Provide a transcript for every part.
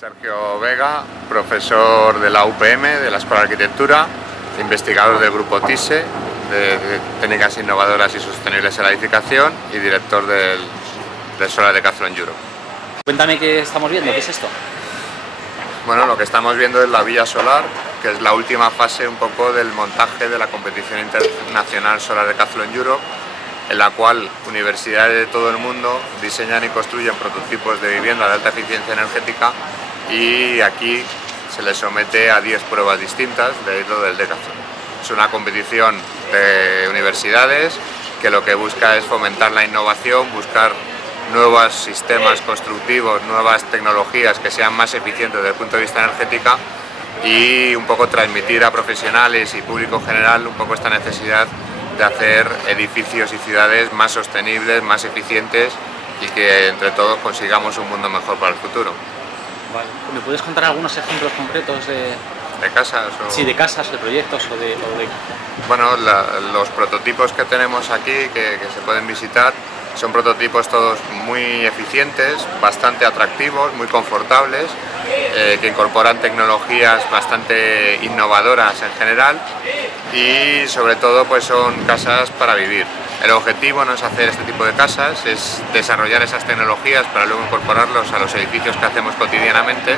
Sergio Vega, profesor de la UPM, de la Escuela de Arquitectura, investigador del grupo TISE, de Técnicas Innovadoras y Sostenibles en la Edificación, y director del Solar Decathlon Europe. Cuéntame qué estamos viendo, ¿qué es esto? Bueno, lo que estamos viendo es la villa solar, que es la última fase un poco del montaje de la competición internacional Solar Decathlon Europe, en la cual universidades de todo el mundo diseñan y construyen prototipos de vivienda de alta eficiencia energética, y aquí se les somete a 10 pruebas distintas de lo del Decathlon. Es una competición de universidades que lo que busca es fomentar la innovación, buscar nuevos sistemas constructivos, nuevas tecnologías que sean más eficientes desde el punto de vista energético, y un poco transmitir a profesionales y público general un poco esta necesidad de hacer edificios y ciudades más sostenibles, más eficientes, y que entre todos consigamos un mundo mejor para el futuro. Vale. ¿Me puedes contar algunos ejemplos concretos de casas? Sí, de casas, de proyectos o de... Bueno, los prototipos que tenemos aquí, que se pueden visitar, son prototipos todos muy eficientes, bastante atractivos, muy confortables, que incorporan tecnologías bastante innovadoras en general, y sobre todo pues son casas para vivir. El objetivo no es hacer este tipo de casas, es desarrollar esas tecnologías para luego incorporarlos a los edificios que hacemos cotidianamente,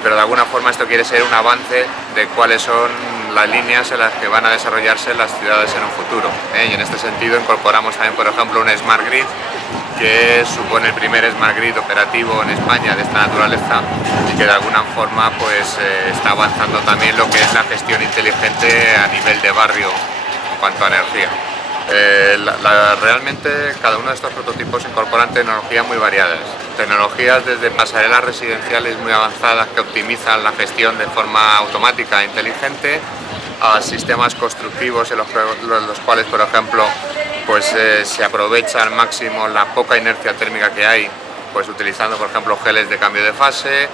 pero de alguna forma esto quiere ser un avance de cuáles son las líneas en las que van a desarrollarse las ciudades en un futuro, y en este sentido incorporamos también, por ejemplo, un Smart Grid, que supone el primer Smart Grid operativo en España de esta naturaleza, y que de alguna forma pues está avanzando también lo que es la gestión inteligente a nivel de barrio en cuanto a energía. Realmente cada uno de estos prototipos incorporan tecnologías muy variadas, tecnologías desde pasarelas residenciales muy avanzadas que optimizan la gestión de forma automática e inteligente, a sistemas constructivos en los cuales, por ejemplo, pues se aprovecha al máximo la poca inercia térmica que hay, pues utilizando, por ejemplo, geles de cambio de fase,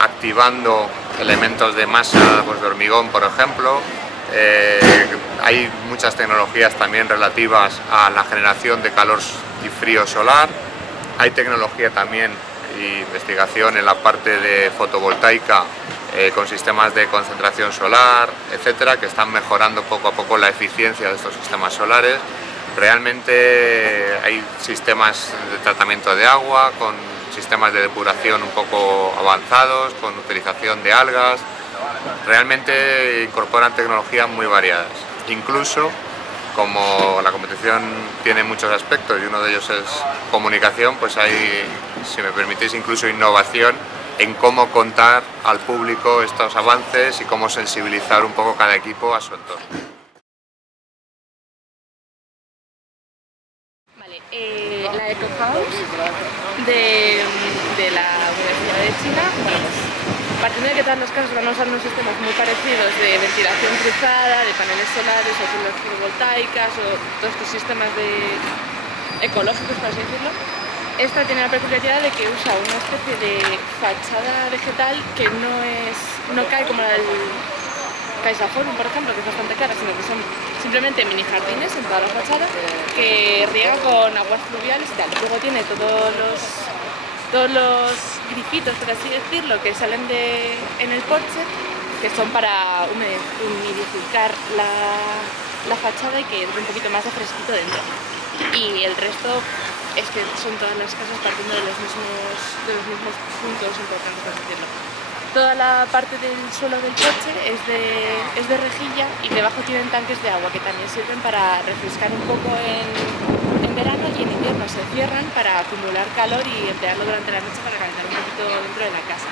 activando elementos de masa, pues de hormigón, por ejemplo. Hay muchas tecnologías también relativas a la generación de calor y frío solar. Hay tecnología también e investigación en la parte de fotovoltaica, con sistemas de concentración solar, etcétera, que están mejorando poco a poco la eficiencia de estos sistemas solares. Realmente hay sistemas de tratamiento de agua, con sistemas de depuración un poco avanzados, con utilización de algas. Realmente incorporan tecnologías muy variadas. Incluso, como la competición tiene muchos aspectos y uno de ellos es comunicación, pues hay, si me permitís, incluso innovación en cómo contar al público estos avances y cómo sensibilizar un poco cada equipo a su entorno. Vale, la EcoHouse de la Universidad de China, bueno, pues, partiendo de que todas las casas van a usar unos sistemas muy parecidos de ventilación cruzada, de paneles solares o células fotovoltaicas o todos estos sistemas ecológicos, por así decirlo, esta tiene la peculiaridad de que usa una especie de fachada vegetal que no cae como la del CaixaForum, por ejemplo, que es bastante cara, sino que son simplemente mini jardines en toda la fachada que riega con aguas fluviales y tal. Luego tiene todos los grifitos, por así decirlo, que salen en el porche, que son para humidificar la fachada y que entre un poquito más de fresquito dentro. Y el resto es que son todas las casas partiendo de los mismos puntos importantes, por así decirlo. Toda la parte del suelo del porche es de rejilla, y debajo tienen tanques de agua que también sirven para refrescar un poco en verano, y en invierno se cierran para acumular calor y emplearlo durante la noche para calentar un poquito dentro de la casa.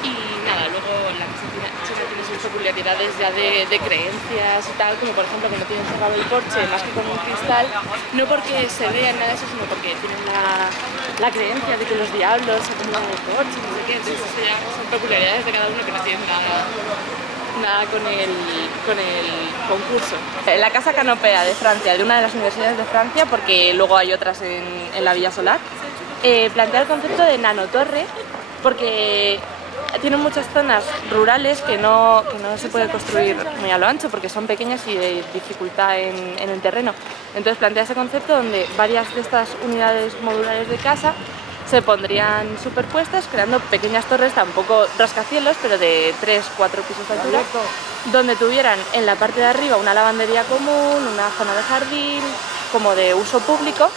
Y nada, luego la casa china tiene sus peculiaridades ya de creencias y tal, como por ejemplo que no tienen cerrado el porche más que con un cristal, no porque se vea nada de eso, sino porque tienen la creencia de que los diablos se acumulan en el porche, no sé qué. Entonces eso ya son peculiaridades de cada uno que no tienen nada con el concurso. La Casa Canopea de Francia, de una de las universidades de Francia, porque luego hay otras en la Villa Solar, plantea el concepto de nanotorre, porque tienen muchas zonas rurales que no se puede construir muy a lo ancho porque son pequeñas y de dificultad en el terreno. Entonces plantea ese concepto donde varias de estas unidades modulares de casa se pondrían superpuestas, creando pequeñas torres, tampoco rascacielos, pero de 3-4 pisos de altura, donde tuvieran en la parte de arriba una lavandería común, una zona de jardín, como de uso público,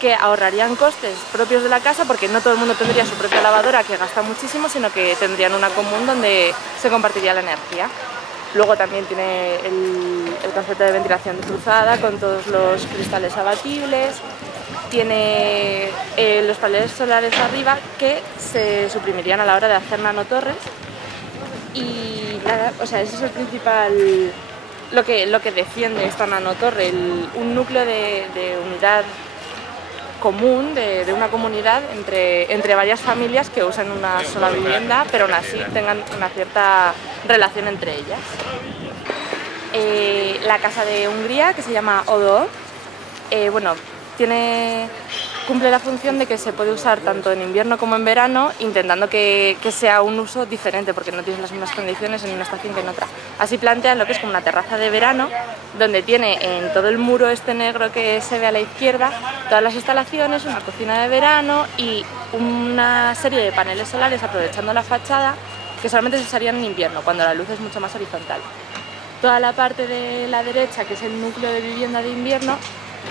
que ahorrarían costes propios de la casa, porque no todo el mundo tendría su propia lavadora, que gasta muchísimo, sino que tendrían una común donde se compartiría la energía. Luego también tiene el concepto de ventilación cruzada con todos los cristales abatibles. Tiene los paneles solares arriba que se suprimirían a la hora de hacer nanotorres. Y nada, o sea, ese es el principal, lo que defiende esta nanotorre, un núcleo de unidad común, de una comunidad entre varias familias que usan una sola vivienda, pero aún así tengan una cierta relación entre ellas. La casa de Hungría, que se llama Odo, bueno, cumple la función de que se puede usar tanto en invierno como en verano, intentando que sea un uso diferente, porque no tienes las mismas condiciones en una estación que en otra. Así plantean lo que es como una terraza de verano, donde tiene en todo el muro este negro que se ve a la izquierda todas las instalaciones, una cocina de verano y una serie de paneles solares aprovechando la fachada, que solamente se usarían en invierno, cuando la luz es mucho más horizontal. Toda la parte de la derecha, que es el núcleo de vivienda de invierno,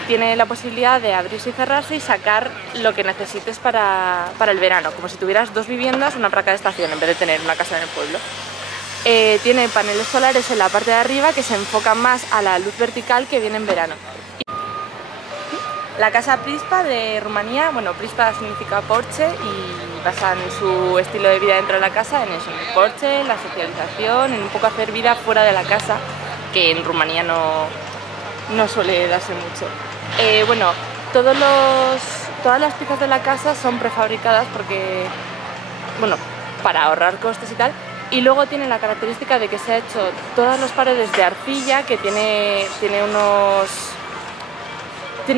tiene la posibilidad de abrirse y cerrarse y sacar lo que necesites para el verano, como si tuvieras dos viviendas, una para cada estación, en vez de tener una casa en el pueblo. Tiene paneles solares en la parte de arriba que se enfocan más a la luz vertical que viene en verano. La casa Prispa de Rumanía, bueno, Prispa significa porche y basan su estilo de vida dentro de la casa en eso, en el porche, en la socialización, en un poco hacer vida fuera de la casa, que en Rumanía no suele darse mucho. Bueno, todas las piezas de la casa son prefabricadas porque, bueno, para ahorrar costes y tal, y luego tiene la característica de que se ha hecho todas las paredes de arcilla, que tiene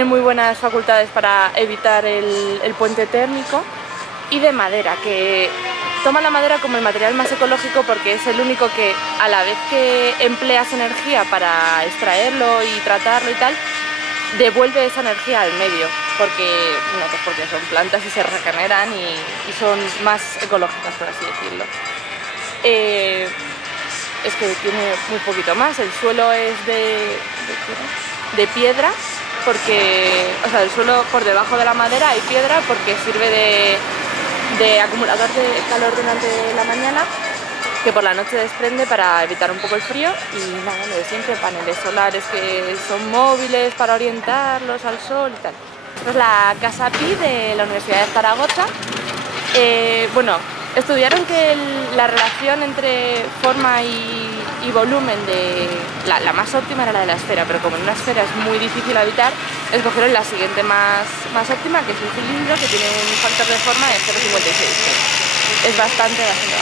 muy buenas facultades para evitar el puente térmico, y de madera, que toma la madera como el material más ecológico porque es el único que, a la vez que empleas energía para extraerlo y tratarlo y tal, devuelve esa energía al medio, porque son plantas y se regeneran y son más ecológicas, por así decirlo. Es que tiene muy poquito más, el suelo es de piedra, porque, o sea, el suelo por debajo de la madera hay piedra porque sirve de acumulador de calor durante la mañana, que por la noche desprende para evitar un poco el frío, y nada, lo de siempre, paneles solares que son móviles para orientarlos al sol y tal. Esta es la Casa Pi de la Universidad de Zaragoza. Bueno, estudiaron que la relación entre forma y volumen la más óptima era la de la esfera, pero como en una esfera es muy difícil habitar, escogieron la siguiente más óptima, que es un cilindro que tiene un factor de forma de 0,56. Es bastante bajo.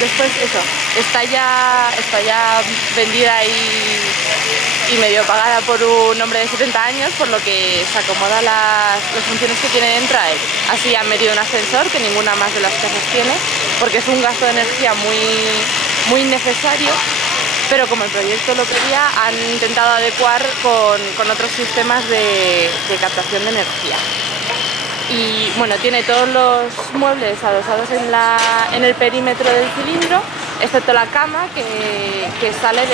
Después eso, está ya vendida y medio pagada por un hombre de 70 años, por lo que se acomoda las funciones que tiene dentro a él. Así han metido un ascensor, que ninguna más de las casas tiene, porque es un gasto de energía muy innecesario, pero como el proyecto lo pedía, han intentado adecuar con otros sistemas de captación de energía. Y bueno, tiene todos los muebles adosados en el perímetro del cilindro, excepto la cama que sale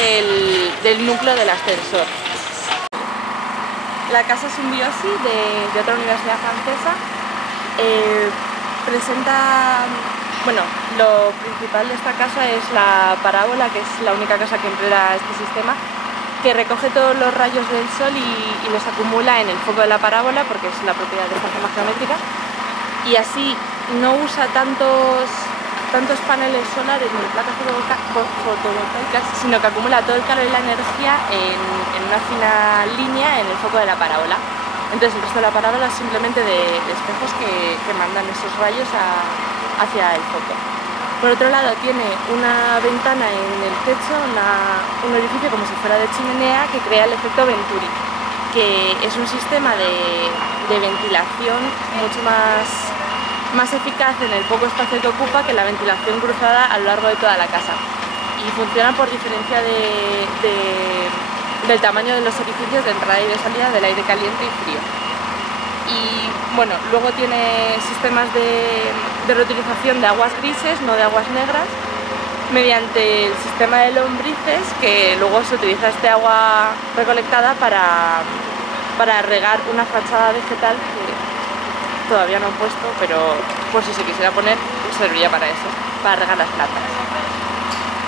del núcleo del ascensor. La casa Symbiosi de otra universidad francesa. Presenta, bueno, lo principal de esta casa es la parábola, que es la única casa que emplea este sistema, que recoge todos los rayos del sol y los acumula en el foco de la parábola, porque es la propiedad de esta forma geométrica, y así no usa tantos paneles solares ni placas fotovoltaicas, sino que acumula todo el calor y la energía en una fina línea en el foco de la parábola. Entonces el resto de la parábola es simplemente de espejos que mandan esos rayos hacia el foco. Por otro lado tiene una ventana en el techo, un orificio como si fuera de chimenea, que crea el efecto Venturi, que es un sistema de ventilación mucho más eficaz en el poco espacio que ocupa que la ventilación cruzada a lo largo de toda la casa. Y funciona por diferencia del tamaño de los orificios de entrada y de salida del aire caliente y frío. Y bueno, luego tiene sistemas de reutilización de aguas grises, no de aguas negras, mediante el sistema de lombrices, que luego se utiliza este agua recolectada para regar una fachada vegetal que todavía no he puesto, pero por si se quisiera poner, pues serviría para eso, para regar las plantas.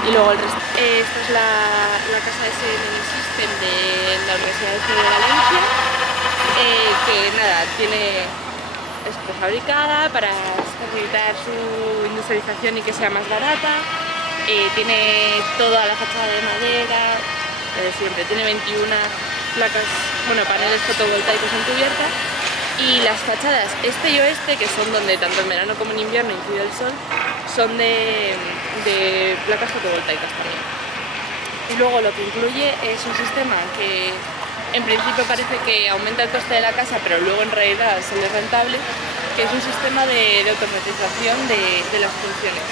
Y luego el resto. Esta es la casa de CNN System de la Universidad de Valencia, que nada, es prefabricada para facilitar su industrialización y que sea más barata. Tiene toda la fachada de madera, siempre tiene 21 placas, bueno, paneles fotovoltaicos en cubierta, y las fachadas este y oeste, que son donde tanto en verano como en invierno incide el sol, son de placas fotovoltaicas también. Y luego lo que incluye es un sistema que en principio parece que aumenta el coste de la casa, pero luego en realidad sale rentable, que es un sistema de automatización de las funciones.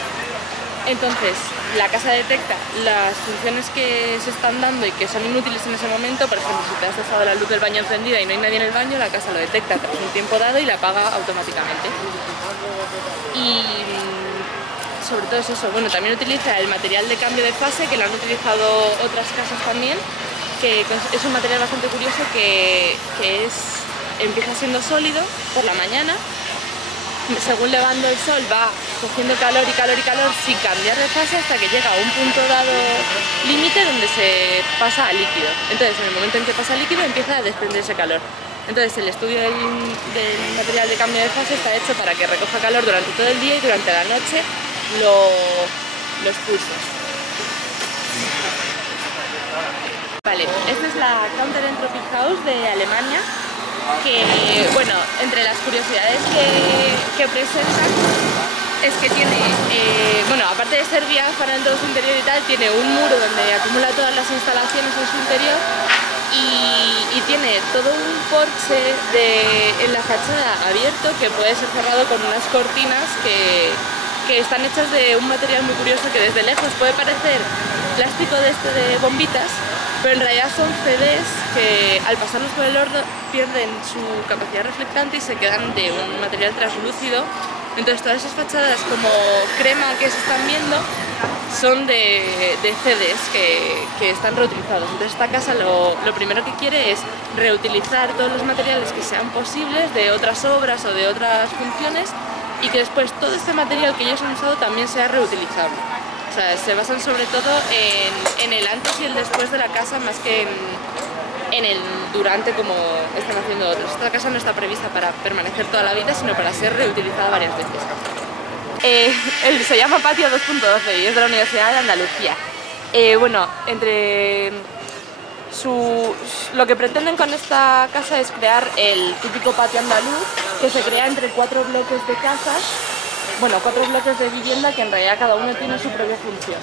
Entonces, la casa detecta las funciones que se están dando y que son inútiles en ese momento. Por ejemplo, si te has dejado la luz del baño encendida y no hay nadie en el baño, la casa lo detecta tras un tiempo dado y la apaga automáticamente. Y sobre todo es eso. Bueno, también utiliza el material de cambio de fase, que lo han utilizado otras casas también, que es un material bastante curioso que empieza siendo sólido por la mañana. Según le va dando el sol va cogiendo calor y calor y calor sin cambiar de fase hasta que llega a un punto dado límite donde se pasa a líquido. Entonces en el momento en que pasa a líquido empieza a desprenderse calor. Entonces el estudio del material de cambio de fase está hecho para que recoja calor durante todo el día y durante la noche lo expulse. Vale, esta es la Counter Entropy House de Alemania, que, bueno, entre las curiosidades que presentan es que tiene, bueno, aparte de ser vías para en todo su interior y tal, tiene un muro donde acumula todas las instalaciones en su interior y tiene todo un porche en la fachada abierto que puede ser cerrado con unas cortinas que están hechas de un material muy curioso que desde lejos puede parecer plástico de bombitas, pero en realidad son CDs que al pasarlos por el horno pierden su capacidad reflectante y se quedan de un material translúcido. Entonces todas esas fachadas como crema que se están viendo son de CDs que están reutilizados. Entonces esta casa lo primero que quiere es reutilizar todos los materiales que sean posibles de otras obras o de otras funciones, y que después todo este material que ellos han usado también sea reutilizable. O sea, se basan sobre todo en el antes y el después de la casa, más que en el durante como están haciendo otros. Esta casa no está prevista para permanecer toda la vida, sino para ser reutilizada varias veces. Se llama Patio 2.12 y es de la Universidad de Andalucía. Bueno, lo que pretenden con esta casa es crear el típico patio andaluz, que se crea entre 4 bloques de casas, bueno, 4 bloques de vivienda que en realidad cada uno tiene su propia función.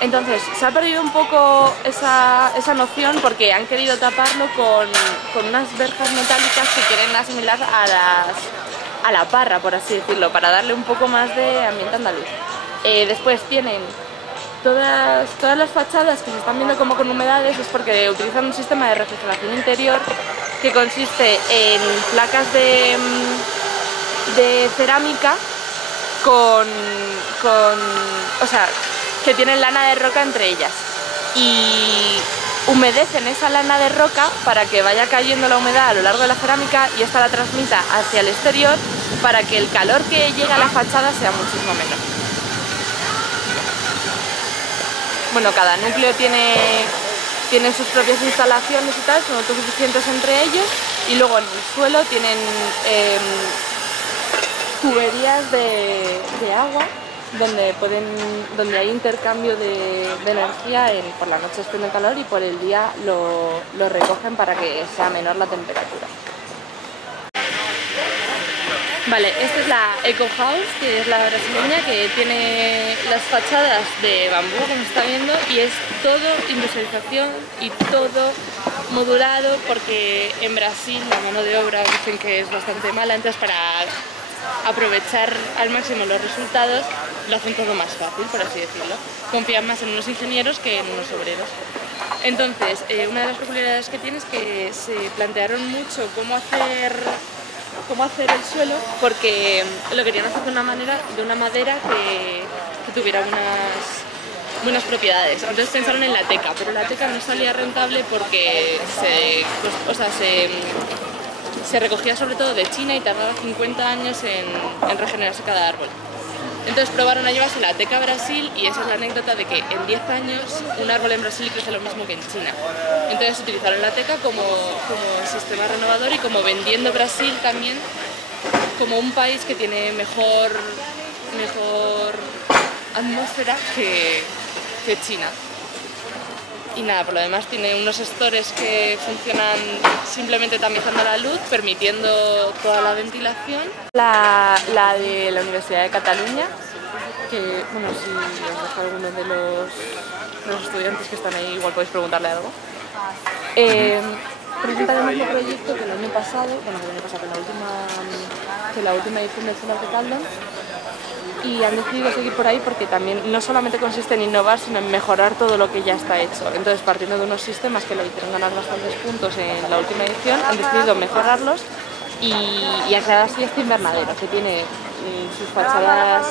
Entonces, se ha perdido un poco esa noción porque han querido taparlo con unas verjas metálicas que quieren asimilar a la parra, por así decirlo, para darle un poco más de ambiente andaluz. Después tienen todas las fachadas que se están viendo como con humedades, es porque utilizan un sistema de refrigeración interior que consiste en placas de cerámica o sea, que tienen lana de roca entre ellas, y humedecen esa lana de roca para que vaya cayendo la humedad a lo largo de la cerámica y esta la transmita hacia el exterior para que el calor que llega a la fachada sea muchísimo menor. Bueno, cada núcleo tiene sus propias instalaciones y tal, son autosuficientes entre ellos, y luego en el suelo tienen tuberías de agua donde hay intercambio de energía. Por la noche expenden calor y por el día lo recogen para que sea menor la temperatura. Vale, esta es la Eco House, que es la brasileña, que tiene las fachadas de bambú, como se está viendo, y es todo industrialización y todo modulado, porque en Brasil la mano de obra dicen que es bastante mala, entonces para aprovechar al máximo los resultados lo hacen todo más fácil, por así decirlo. Confían más en unos ingenieros que en unos obreros. Entonces, una de las peculiaridades que tiene es que se plantearon mucho cómo hacer cómo hacer el suelo, porque lo querían hacer de una madera que tuviera unas buenas propiedades. Entonces pensaron en la teca, pero la teca no salía rentable porque se recogía sobre todo de China y tardaba 50 años en regenerarse cada árbol. Entonces probaron a llevarse la teca a Brasil y esa es la anécdota de que en 10 años un árbol en Brasil crece lo mismo que en China. Entonces utilizaron la teca como sistema renovador y como vendiendo Brasil también como un país que tiene mejor atmósfera que China. Y nada, por lo demás tiene unos estores que funcionan simplemente tamizando la luz, permitiendo toda la ventilación. La de la Universidad de Cataluña, que bueno, si os dejo alguno de los estudiantes que están ahí, igual podéis preguntarle algo. Presentan el mismo proyecto que el año pasado, que la última edición del Solar de Caldon, y han decidido seguir por ahí porque también no solamente consiste en innovar, sino en mejorar todo lo que ya está hecho. Entonces, partiendo de unos sistemas que lo hicieron ganar bastantes puntos en la última edición, han decidido mejorarlos y han creado así este invernadero, que tiene sus fachadas,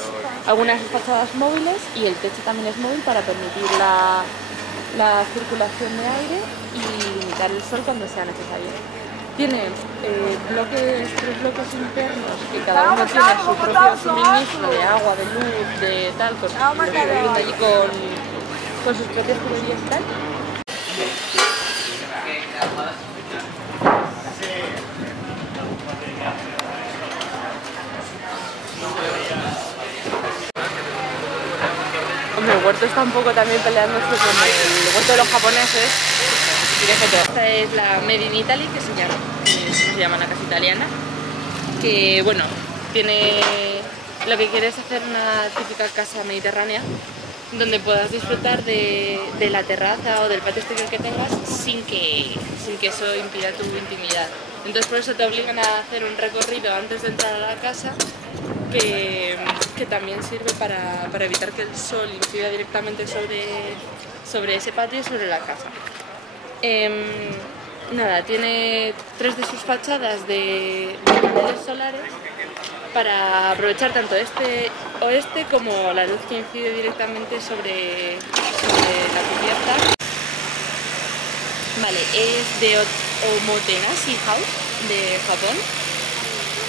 algunas fachadas móviles, y el techo también es móvil para permitir la circulación de aire y limitar el sol cuando sea necesario. Tiene tres bloques internos que cada uno tiene su propio suministro de agua, de luz, de tal, allí con sus propias tuberías y tal. Hombre, el huerto está un poco también peleándose con el huerto de los japoneses. Esta es la Made in Italy, que se llama la casa italiana, que bueno, lo que quiere es hacer una típica casa mediterránea donde puedas disfrutar de la terraza o del patio exterior que tengas sin que eso impida tu intimidad. Entonces por eso te obligan a hacer un recorrido antes de entrar a la casa que también sirve para evitar que el sol incida directamente sobre ese patio y sobre la casa. Nada, tiene 3 de sus fachadas de paneles solares para aprovechar tanto este oeste como la luz que incide directamente sobre la cubierta. Vale, es de Omotenashi House de Japón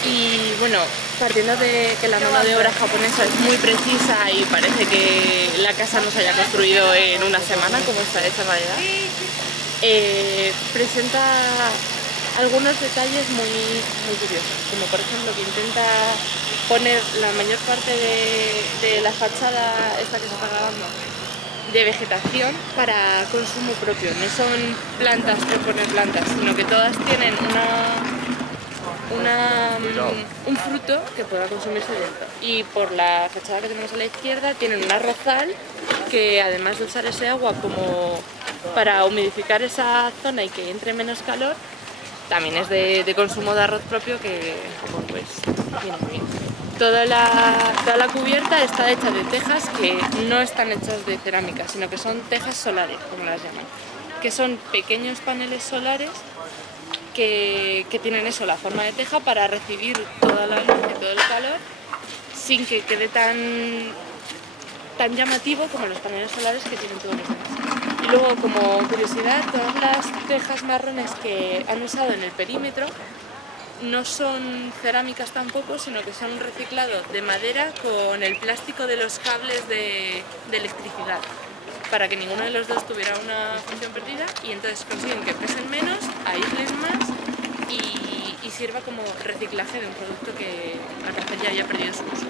y bueno, partiendo de que la mano de obra japonesa es muy precisa y parece que la casa no se haya construido en una semana como está hecha en realidad. Presenta algunos detalles muy curiosos, como por ejemplo que intenta poner la mayor parte de la fachada, esta que se está grabando, de vegetación para consumo propio. No son plantas por poner plantas, sino que todas tienen un fruto que pueda consumirse dentro. Y por la fachada que tenemos a la izquierda tienen un arrozal que, además de usar ese agua como para humidificar esa zona y que entre menos calor, también es de consumo de arroz propio, que pues viene bien. Toda la cubierta está hecha de tejas que no están hechas de cerámica, sino que son tejas solares, como las llaman, que son pequeños paneles solares que tienen eso, la forma de teja, para recibir toda la luz y todo el calor sin que quede tan llamativo como los paneles solares que tienen todos los demás. Y luego, como curiosidad, todas las tejas marrones que han usado en el perímetro no son cerámicas tampoco, sino que son un reciclado de madera con el plástico de los cables de electricidad, para que ninguno de los dos tuviera una función perdida, y entonces consiguen que pesen menos, aíslen más y sirva como reciclaje de un producto que al parecer ya había perdido su uso.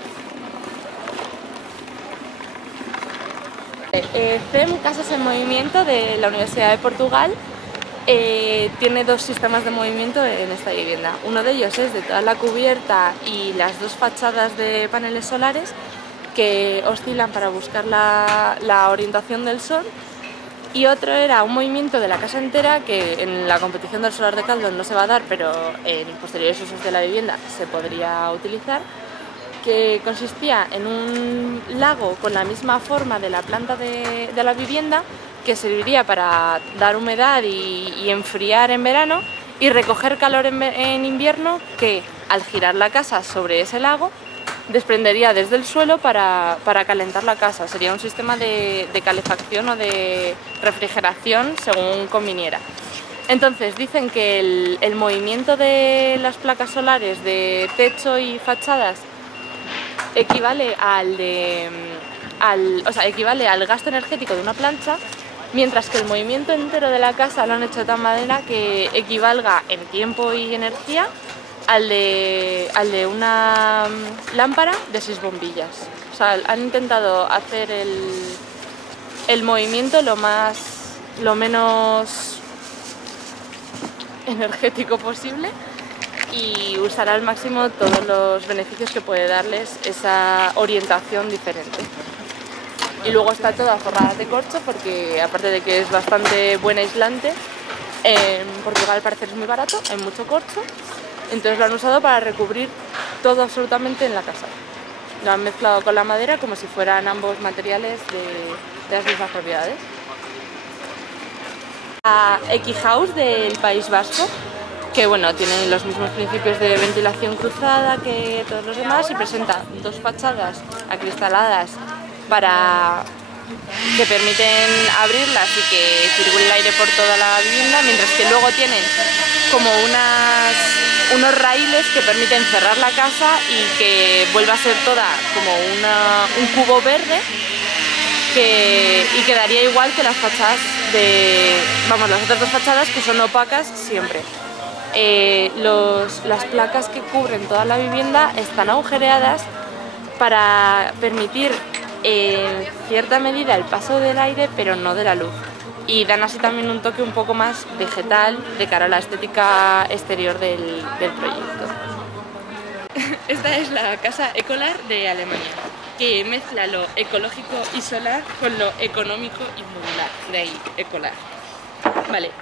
CEM Casas en Movimiento de la Universidad de Portugal tiene 2 sistemas de movimiento en esta vivienda. Uno de ellos es de toda la cubierta y las 2 fachadas de paneles solares que oscilan para buscar la orientación del sol, y otro era un movimiento de la casa entera que en la competición del Solar de Caldon no se va a dar, pero en posteriores usos de la vivienda se podría utilizar, que consistía en un lago con la misma forma de la planta de la vivienda, que serviría para dar humedad y enfriar en verano y recoger calor en invierno, que al girar la casa sobre ese lago, desprendería desde el suelo para calentar la casa. Sería un sistema de calefacción o de refrigeración según conviniera. Entonces dicen que el movimiento de las placas solares de techo y fachadas equivale equivale al gasto energético de una plancha, mientras que el movimiento entero de la casa lo han hecho de tal manera que equivalga en tiempo y energía al de una lámpara de 6 bombillas. O sea, han intentado hacer el movimiento lo menos energético posible y usar al máximo todos los beneficios que puede darles esa orientación diferente. Y luego está toda forrada de corcho porque, aparte de que es bastante buen aislante, en Portugal parece que es muy barato, hay mucho corcho, entonces lo han usado para recubrir todo absolutamente en la casa. Lo han mezclado con la madera como si fueran ambos materiales de las mismas propiedades. La Equihaus del País Vasco, que bueno, tienen los mismos principios de ventilación cruzada que todos los demás y presenta 2 fachadas acristaladas que permiten abrirlas y que circule el aire por toda la vivienda, mientras que luego tienen como unos raíles que permiten cerrar la casa y que vuelva a ser toda como un cubo verde y quedaría igual que las fachadas las otras 2 fachadas que son opacas siempre. Las placas que cubren toda la vivienda están agujereadas para permitir en cierta medida el paso del aire, pero no de la luz, y dan así también un toque un poco más vegetal de cara a la estética exterior del proyecto. Esta es la casa Ecolar de Alemania, que mezcla lo ecológico y solar con lo económico y modular, de ahí Ecolar. Vale,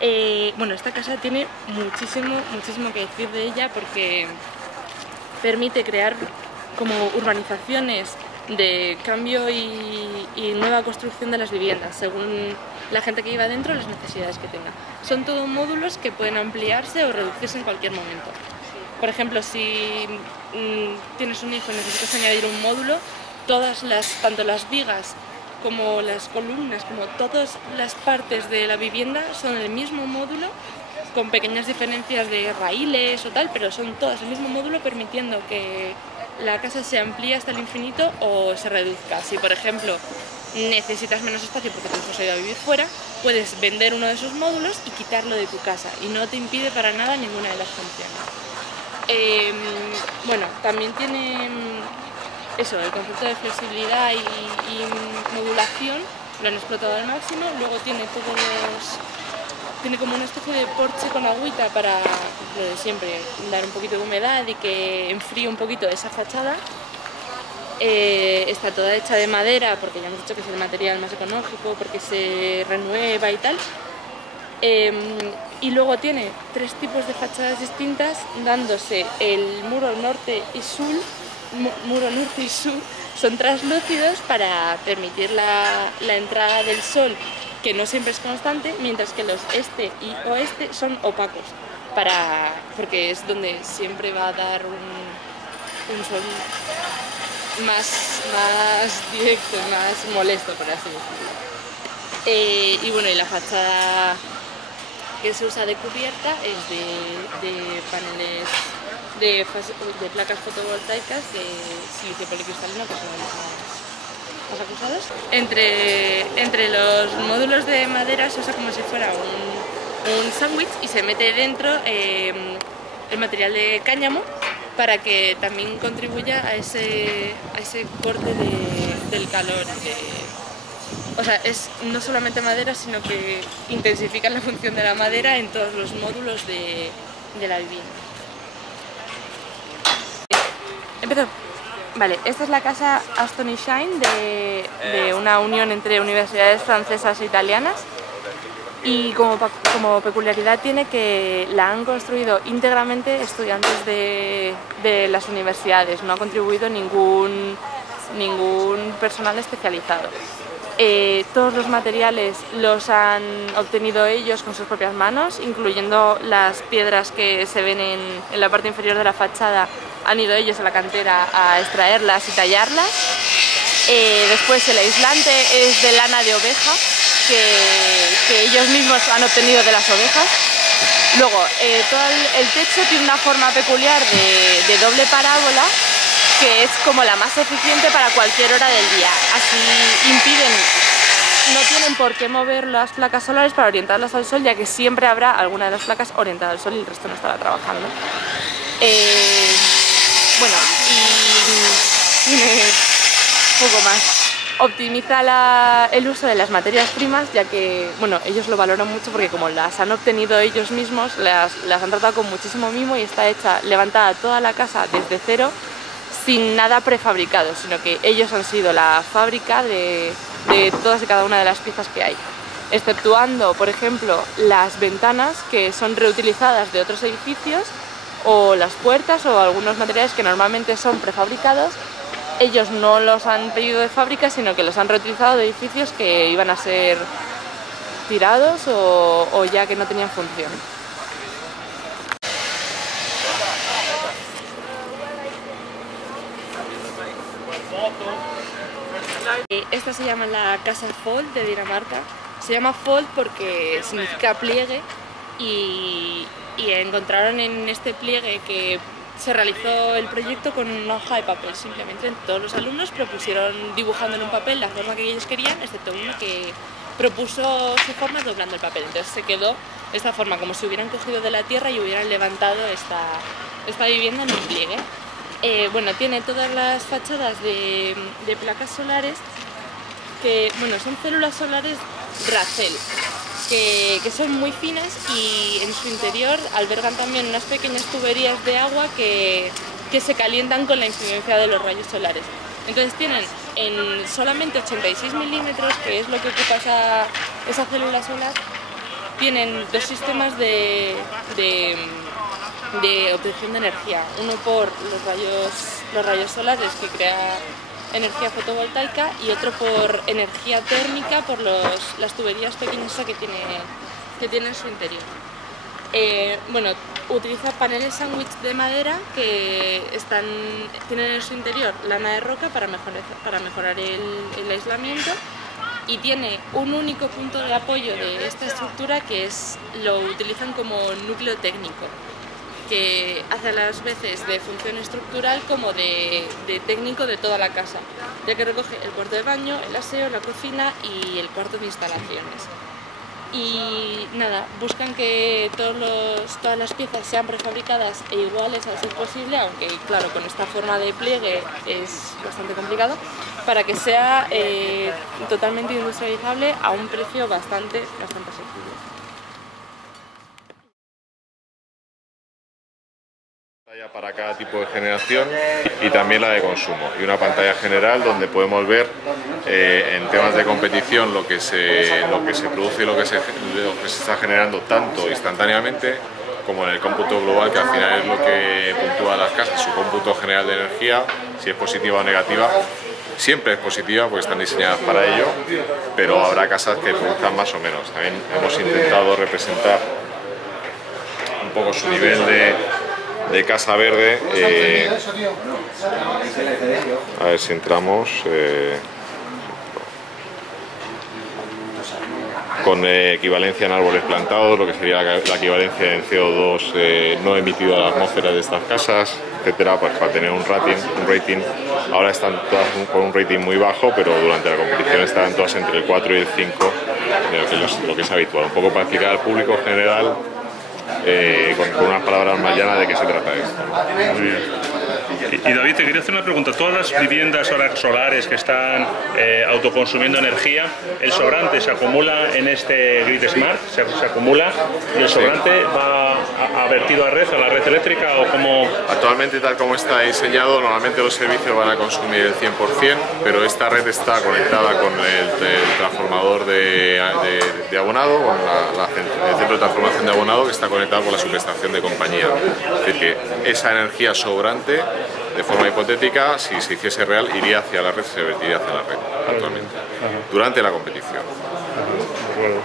bueno, esta casa tiene muchísimo que decir de ella porque permite crear como urbanizaciones de cambio y nueva construcción de las viviendas según la gente que viva dentro, las necesidades que tenga. Son todos módulos que pueden ampliarse o reducirse en cualquier momento. Por ejemplo, si tienes un hijo y necesitas añadir un módulo, tanto las vigas como las columnas, como todas las partes de la vivienda son el mismo módulo, con pequeñas diferencias de raíles o tal, pero son todas el mismo módulo, permitiendo que la casa se amplíe hasta el infinito o se reduzca. Si, por ejemplo, necesitas menos espacio porque tu hijo se ha ido a vivir fuera, puedes vender uno de esos módulos y quitarlo de tu casa y no te impide para nada ninguna de las funciones. Bueno, también tiene eso, el concepto de flexibilidad y modulación, lo han explotado al máximo. Luego tiene como una especie de porche con agüita para lo de siempre, dar un poquito de humedad y que enfríe un poquito esa fachada. Está toda hecha de madera porque ya hemos dicho que es el material más ecológico, porque se renueva y tal. Y luego tiene 3 tipos de fachadas distintas, dándose el muro norte y sur. Son translúcidos para permitir la entrada del sol, que no siempre es constante, mientras que los este y oeste son opacos, porque es donde siempre va a dar un sol más directo, más molesto, por así decirlo. Y bueno, y la fachada que se usa de cubierta es de paneles de placas fotovoltaicas de silicio policristalino, que son los más acusados. Entre los módulos de madera se usa como si fuera un sándwich y se mete dentro el material de cáñamo para que también contribuya a ese corte del calor. O sea, es no solamente madera, sino que intensifica la función de la madera en todos los módulos de la vivienda. Empezó. Vale, esta es la casa Aston y Shine de una unión entre universidades francesas e italianas, y como peculiaridad tiene que la han construido íntegramente estudiantes de las universidades, no ha contribuido ningún personal especializado. Todos los materiales los han obtenido ellos con sus propias manos, incluyendo las piedras que se ven en la parte inferior de la fachada. Han ido ellos a la cantera a extraerlas y tallarlas. Después el aislante es de lana de oveja, que ellos mismos han obtenido de las ovejas. Luego, todo el techo tiene una forma peculiar de doble parábola, que es como la más eficiente para cualquier hora del día. Así no tienen por qué mover las placas solares para orientarlas al sol, ya que siempre habrá alguna de las placas orientada al sol y el resto no estará trabajando. Bueno, y tiene poco más. Optimiza el uso de las materias primas, ya que bueno, ellos lo valoran mucho porque como las han obtenido ellos mismos, las han tratado con muchísimo mimo y está levantada toda la casa desde cero, sin nada prefabricado, sino que ellos han sido la fábrica de todas y cada una de las piezas que hay, exceptuando, por ejemplo, las ventanas que son reutilizadas de otros edificios, o las puertas o algunos materiales que normalmente son prefabricados. Ellos no los han pedido de fábrica, sino que los han reutilizado de edificios que iban a ser tirados o ya que no tenían función. Esta se llama la Casa Fold de Dinamarca. Se llama Fold porque significa pliegue y encontraron en este pliegue que se realizó el proyecto con una hoja de papel, simplemente. Todos los alumnos propusieron dibujando en un papel la forma que ellos querían, excepto uno que propuso su forma doblando el papel. Entonces se quedó esta forma, como si hubieran cogido de la tierra y hubieran levantado esta vivienda en un pliegue. Bueno, tiene todas las fachadas de placas solares que, bueno, son células solares Racel, que son muy finas y en su interior albergan también unas pequeñas tuberías de agua que se calientan con la incidencia de los rayos solares. Entonces tienen en solamente 86 milímetros, que es lo que ocupa esa célula solar, tienen dos sistemas de obtención de energía, uno por los rayos solares que crea energía fotovoltaica y otro por energía térmica por las tuberías pequeñas que tiene en su interior. Bueno, utiliza paneles sándwich de madera que tienen en su interior lana de roca para mejorar el aislamiento, y tiene un único punto de apoyo de esta estructura que lo utilizan como núcleo técnico, que hace a las veces de función estructural como de técnico de toda la casa, ya que recoge el cuarto de baño, el aseo, la cocina y el cuarto de instalaciones. Y nada, buscan que todas las piezas sean prefabricadas e iguales al ser posible, aunque claro, con esta forma de pliegue es bastante complicado, para que sea totalmente industrializable a un precio bastante asequible. Para cada tipo de generación y también la de consumo, y una pantalla general donde podemos ver en temas de competición lo que se produce y lo que se está generando tanto instantáneamente como en el cómputo global, que al final es lo que puntúa las casas, su cómputo general de energía, si es positiva o negativa. Siempre es positiva porque están diseñadas para ello, pero habrá casas que produzcan más o menos. También hemos intentado representar un poco su nivel de casa verde. A ver si entramos con equivalencia en árboles plantados, lo que sería la equivalencia en CO2 no emitido a la atmósfera de estas casas, etcétera, pues para tener un rating. Ahora están todas con un rating muy bajo, pero durante la competición estarán todas entre el 4 y el 5, lo que es habitual, un poco para explicar al público general con unas palabras más llanas de qué se trata esto. Muy bien. Y David, te quería hacer una pregunta. Todas las viviendas ahora solares que están autoconsumiendo energía, ¿el sobrante se acumula en este Grid Smart? ¿Se acumula y el sobrante va vertido a la red eléctrica o cómo? Actualmente, tal como está diseñado, normalmente los servicios van a consumir el 100%, pero esta red está conectada con el transformador de abonado, con el centro de transformación de abonado, que está conectado con la subestación de compañía. Es decir, que esa energía sobrante de forma hipotética, si se hiciese real, iría hacia la red, se vertiría hacia la red actualmente, durante la competición. Bueno,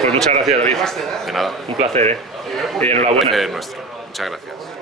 pues muchas gracias, David. De nada. Un placer, ¿eh? Y enhorabuena. El placer es nuestro. Muchas gracias.